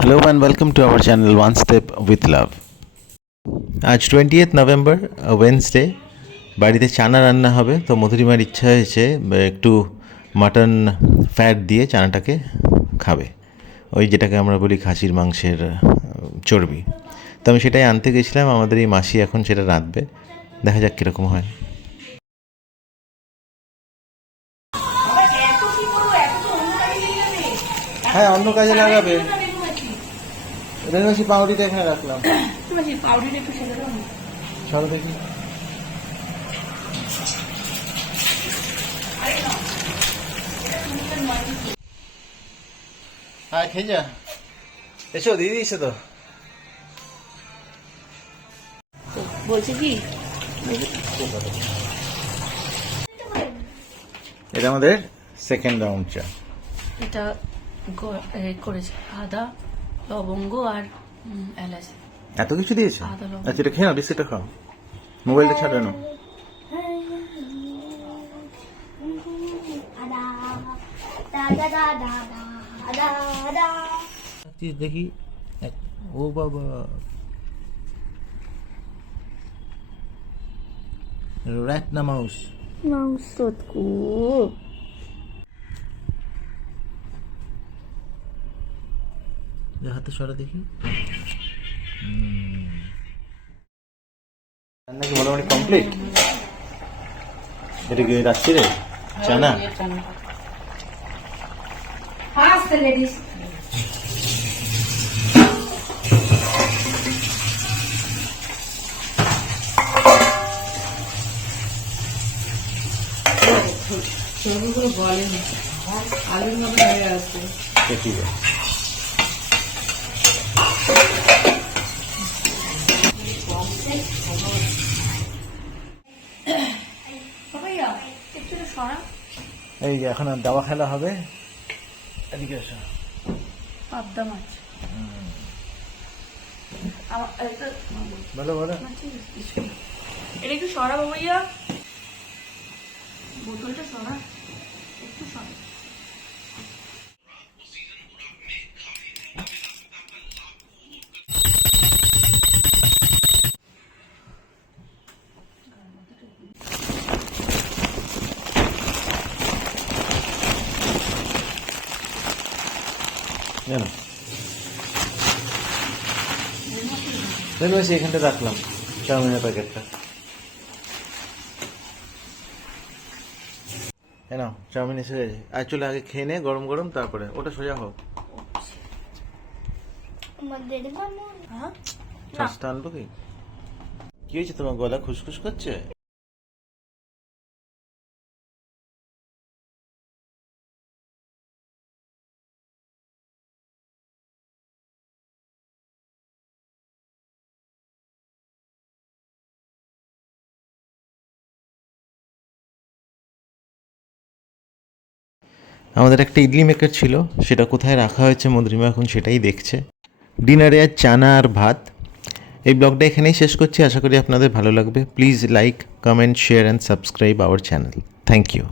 Hello and welcome to our channel One Step with Love. আজ 20th November Wednesday বাড়িতে চানা রান্না হবে। তো মধুরিমার ইচ্ছা হয়েছে একটু মাটন ফ্যাট দিয়ে চানাটাকে খাবে, ওই যেটাকে আমরা বলি খাসির মাংসের চর্বি। তো আমি সেটাই আনতে গেছিলাম, আমাদের এই মাসি এখন সেটা রাঁধবে, দেখা যাক কীরকম হয়। হ্যাঁ, অন্য কাজে লাগাবে। রেনুসি পাউরিটা এখানে রাখলাম, চলো দেখি। হ্যাঁ, খেয়ে যা। এসো, দিদি এসে তো বলছি কি, এটা আমাদের সেকেন্ড রাউন্ড চা। এটা করেছে আদা, লবঙ্গ আর এলাচ। এত কিছু দিয়েছে? আদা, লবঙ্গ। আচ্ছা, এটা খেয়ে নাও, বিস্কিটটা খাও, মোবাইলটা ছাড়ো না। দেখি, ও বাবা, rat না মাউস? মাংস হাতে সরা দেখি। রান্না কি মোটামুটি কমপ্লিট? এটা কি রাত্রিরে চানা? বলেনি আলুর মতো হয়ে আসছে। ঠিক আছে, এই যে এখন দাওয়া খেলা হবে। এদিকে এসো। পাবদা মাছ বলো বলো। এটা একটু সরা ভাইয়া, বোতলটা সরা, একটু সরা। এখানটা রাখলাম চাউমিনের প্যাকেটটা। হ্যাঁ, চাউমিন এসে গেছে। আর চলে আগে খেয়ে নে গরম গরম, তারপরে ওটা সোজা হোক। সসটা আনবো কি? কি হয়েছে তোমার, গলা খুসখুস করছে? আমাদের একটা ইডলি মেকার ছিল, সেটা কোথায় রাখা হয়েছে মধুরিমা এখন সেটাই দেখছে। ডিনারে আর চানা আর ভাত। এই ব্লগটা এখানেই শেষ করছি, আশা করি আপনাদের ভালো লাগবে। Please like, comment, share and subscribe our channel. Thank you.